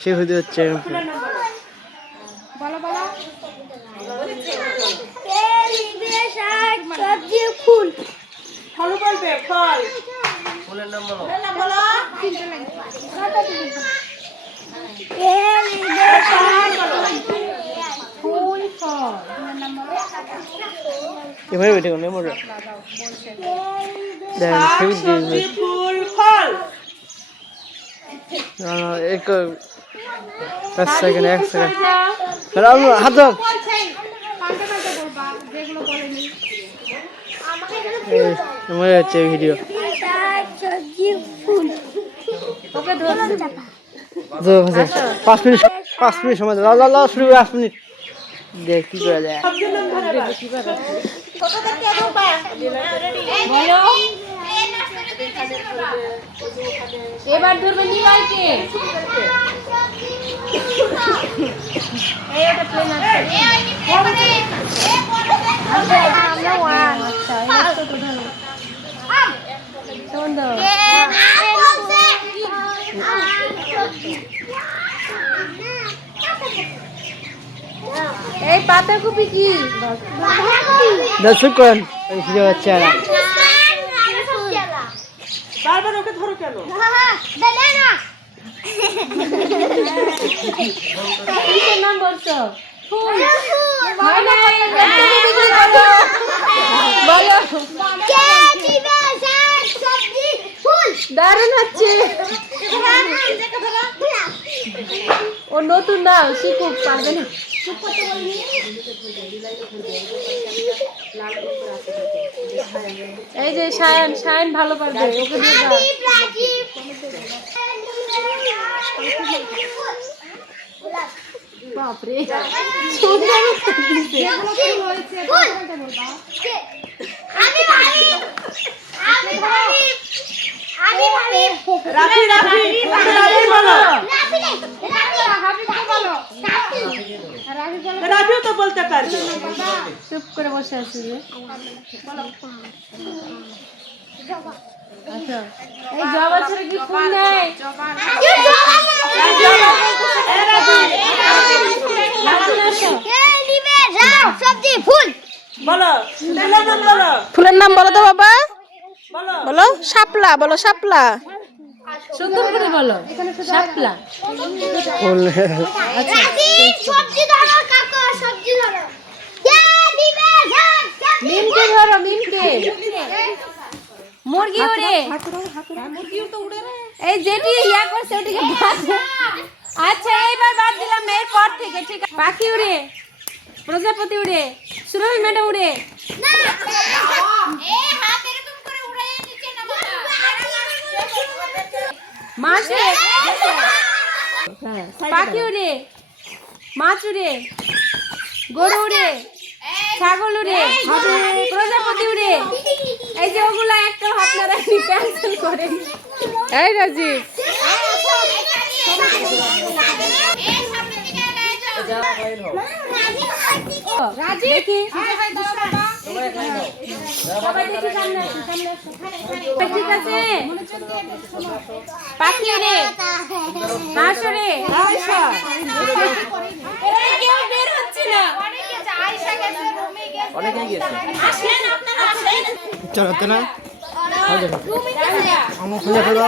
সে হইতে হচ্ছে ফুল ফল বলবে ফল। ফুলের নাম বলো। বলো ফুল। ফল এভাবে বেটে কোনে মরে দেন ফুল ফল। এক পাঁচ সেকেন্ড এক সেকেন্ড। হাত ধর। হচ্ছে ভিডিও। ধরছি পাঁচ মিনিট পাঁচ মিনিট সময় দাও। লাও লাও শুরু পাঁচ মিনিট। দেখ কি করা যায় সবজির নাম ধরে বলো এবার ধরবে নিমাইকে এই ওটা প্লেন আছে আচ্ছা এবার তো তো ধরো সুন্দর এই পাতাকপি কি দর্শক করেন এই ভিডিও হচ্ছে আর বারবার ওকে ধরো কেন? নাম বলছো? দারুণ হচ্ছে। ও নতুন নাও শিখুক পারবে না। এই যে সায়ন সায়ন ভালো পারবে ওকে দিয়ে দাও। বাপরে। সুন্দর। আমি আমি আমি রাফি রাফি বলো। তো বলতে পারবে। চুপ করে বসে আছি যে। আচ্ছা। এই জবা ছাড়া কি ফুল নেই বলো ফুলের নাম বলো। ফুলের নাম বলো তো বাবা। বলো। বলো শাপলা বলো শাপলা। সুন্দর করে বলো শাপলা। ফুল রাজি সবজি ধরো কাকা সবজি ধরো। দিবে মিমকে ধরো মিমকে মুরগি উড়ে এই যেটি ইয়া করছে ওটিকে বাদ দে। আচ্ছা এইবার বাদ দিলাম এরপর থেকে ঠিক আছে। পাখি উড়ে প্রজাপতি উড়ে সুরভি ম্যাডাম উড়ে। না মাছ উড়ে হ্যাঁ, পাখি উড়ে মাছ উড়ে গরু উড়ে ছাগল উড়ে প্রজাপতি উড়ে এই যে ওগুলা একটা আপনারা ক্যান্সেল করেন। এই রাজীব রাজি দেখি। ঠিক আছে। পাখি হাঁস উড়ে এই কেউ বের হচ্ছে না। অনেকেই গেছে। আসেন আপনারা আসেন চলো না? দাঁড়া, আমার খুলে ফেলো।